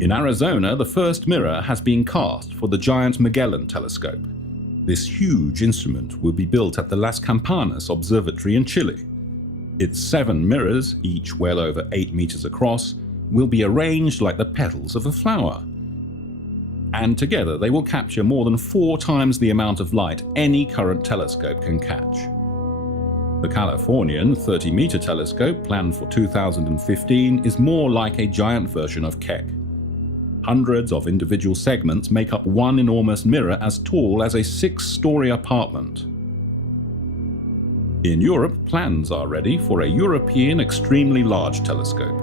In Arizona, the first mirror has been cast for the giant Magellan telescope. This huge instrument will be built at the Las Campanas Observatory in Chile. Its 7 mirrors, each well over 8 meters across, will be arranged like the petals of a flower. And together they will capture more than 4 times the amount of light any current telescope can catch. The Californian 30-meter telescope, planned for 2015, is more like a giant version of Keck. Hundreds of individual segments make up one enormous mirror as tall as a 6-story apartment. In Europe, plans are ready for a European extremely large telescope.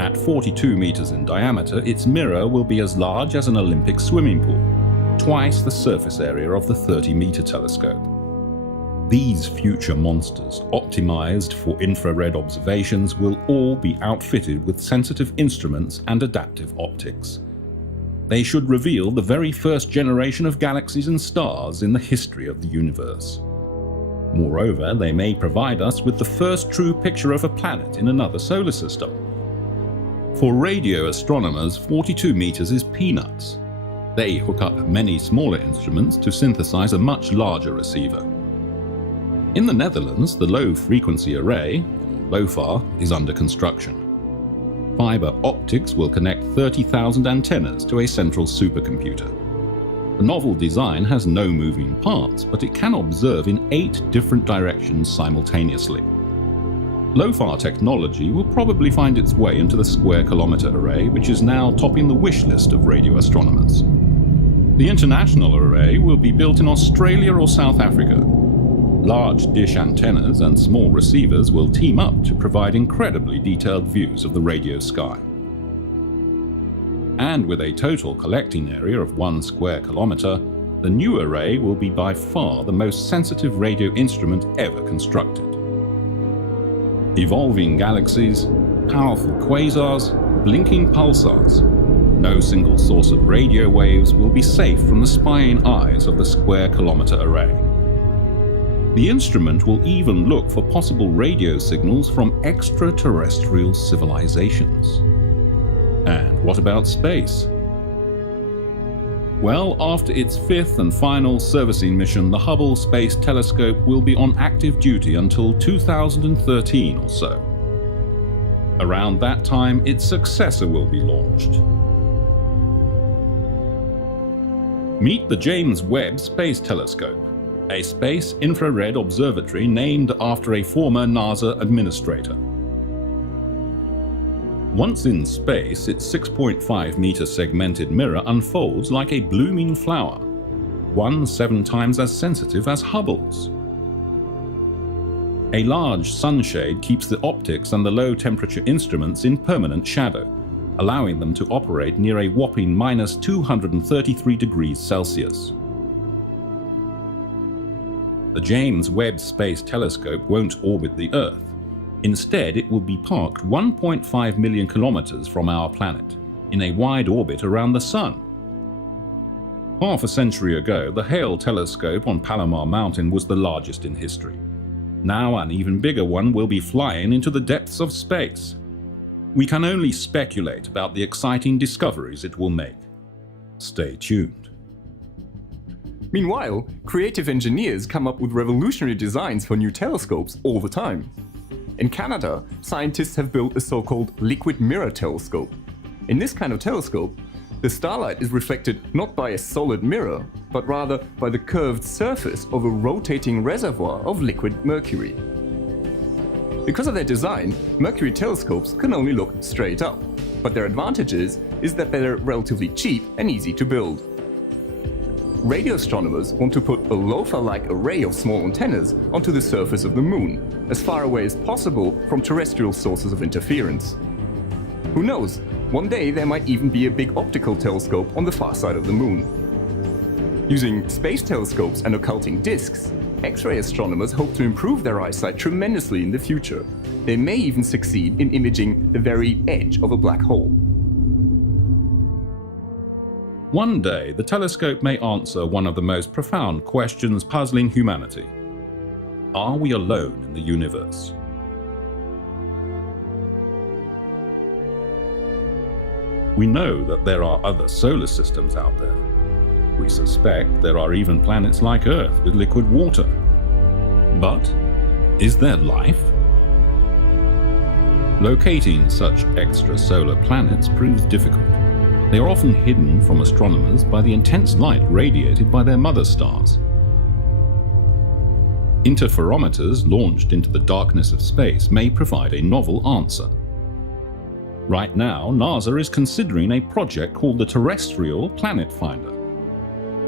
At 42 meters in diameter, its mirror will be as large as an Olympic swimming pool, twice the surface area of the 30-meter telescope. These future monsters, optimized for infrared observations, will all be outfitted with sensitive instruments and adaptive optics. They should reveal the very first generation of galaxies and stars in the history of the universe. Moreover, they may provide us with the first true picture of a planet in another solar system. For radio astronomers, 42 meters is peanuts. They hook up many smaller instruments to synthesize a much larger receiver. In the Netherlands, the low-frequency array, or LOFAR, is under construction. Fiber optics will connect 30,000 antennas to a central supercomputer. The novel design has no moving parts, but it can observe in 8 different directions simultaneously. LOFAR technology will probably find its way into the square-kilometer array, which is now topping the wish list of radio astronomers. The international array will be built in Australia or South Africa. Large dish antennas and small receivers will team up to provide incredibly detailed views of the radio sky. And with a total collecting area of 1 square kilometer, the new array will be by far the most sensitive radio instrument ever constructed. Evolving galaxies, powerful quasars, blinking pulsars. No single source of radio waves will be safe from the spying eyes of the square-kilometer array. The instrument will even look for possible radio signals from extraterrestrial civilizations. And what about space? Well, after its 5th and final servicing mission, the Hubble Space Telescope will be on active duty until 2013 or so. Around that time, its successor will be launched. Meet the James Webb Space Telescope, a space infrared observatory named after a former NASA administrator. Once in space, its 6.5-meter segmented mirror unfolds like a blooming flower, 7 times as sensitive as Hubble's. A large sunshade keeps the optics and the low-temperature instruments in permanent shadow, allowing them to operate near a whopping -233 degrees Celsius. The James Webb Space Telescope won't orbit the Earth. Instead, it will be parked 1.5 million kilometers from our planet, in a wide orbit around the Sun. Half a century ago, the Hale telescope on Palomar Mountain was the largest in history. Now an even bigger one will be flying into the depths of space. We can only speculate about the exciting discoveries it will make. Stay tuned. Meanwhile, creative engineers come up with revolutionary designs for new telescopes all the time. In Canada, scientists have built a so-called liquid mirror telescope. In this kind of telescope, the starlight is reflected not by a solid mirror, but rather by the curved surface of a rotating reservoir of liquid mercury. Because of their design, Mercury telescopes can only look straight up, but their advantage is that they're relatively cheap and easy to build. Radio astronomers want to put a LOFAR-like array of small antennas onto the surface of the Moon, as far away as possible from terrestrial sources of interference. Who knows, one day there might even be a big optical telescope on the far side of the Moon. Using space telescopes and occulting disks, X-ray astronomers hope to improve their eyesight tremendously in the future. They may even succeed in imaging the very edge of a black hole. One day, the telescope may answer one of the most profound questions puzzling humanity. Are we alone in the universe? We know that there are other solar systems out there. We suspect there are even planets like Earth with liquid water. But is there life? Locating such extrasolar planets proves difficult. They are often hidden from astronomers by the intense light radiated by their mother stars. Interferometers launched into the darkness of space may provide a novel answer. Right now, NASA is considering a project called the Terrestrial Planet Finder.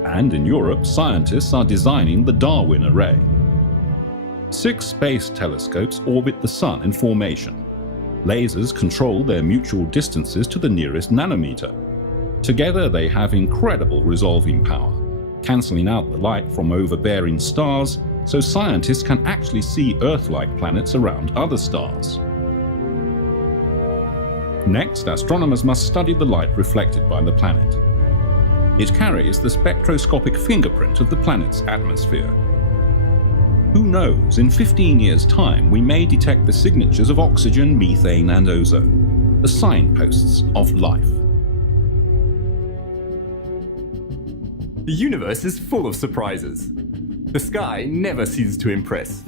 And in Europe, scientists are designing the Darwin Array. 6 space telescopes orbit the Sun in formation. Lasers control their mutual distances to the nearest nanometer. Together they have incredible resolving power, cancelling out the light from overbearing stars, so scientists can actually see Earth-like planets around other stars. Next, astronomers must study the light reflected by the planet. It carries the spectroscopic fingerprint of the planet's atmosphere. Who knows, in 15 years' time we may detect the signatures of oxygen, methane and ozone, the signposts of life. The universe is full of surprises. The sky never ceases to impress.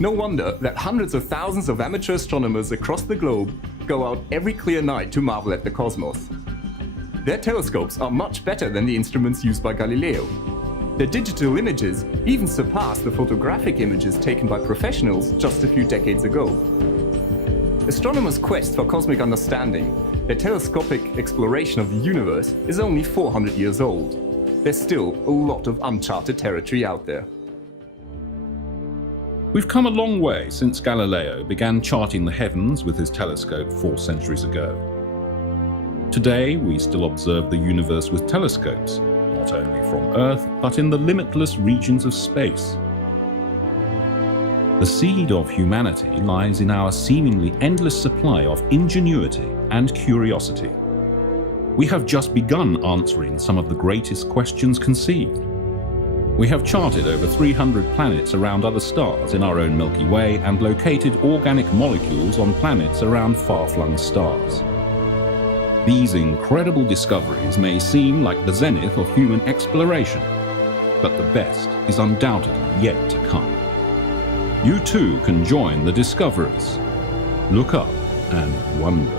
No wonder that hundreds of thousands of amateur astronomers across the globe go out every clear night to marvel at the cosmos. Their telescopes are much better than the instruments used by Galileo. Their digital images even surpass the photographic images taken by professionals just a few decades ago. Astronomers' quest for cosmic understanding, their telescopic exploration of the universe, is only 400 years old. There's still a lot of uncharted territory out there. We've come a long way since Galileo began charting the heavens with his telescope 4 centuries ago. Today, we still observe the universe with telescopes, not only from Earth, but in the limitless regions of space. The seed of humanity lies in our seemingly endless supply of ingenuity and curiosity. We have just begun answering some of the greatest questions conceived. We have charted over 300 planets around other stars in our own Milky Way and located organic molecules on planets around far-flung stars. These incredible discoveries may seem like the zenith of human exploration, but the best is undoubtedly yet to come. You too can join the discoverers. Look up and wonder.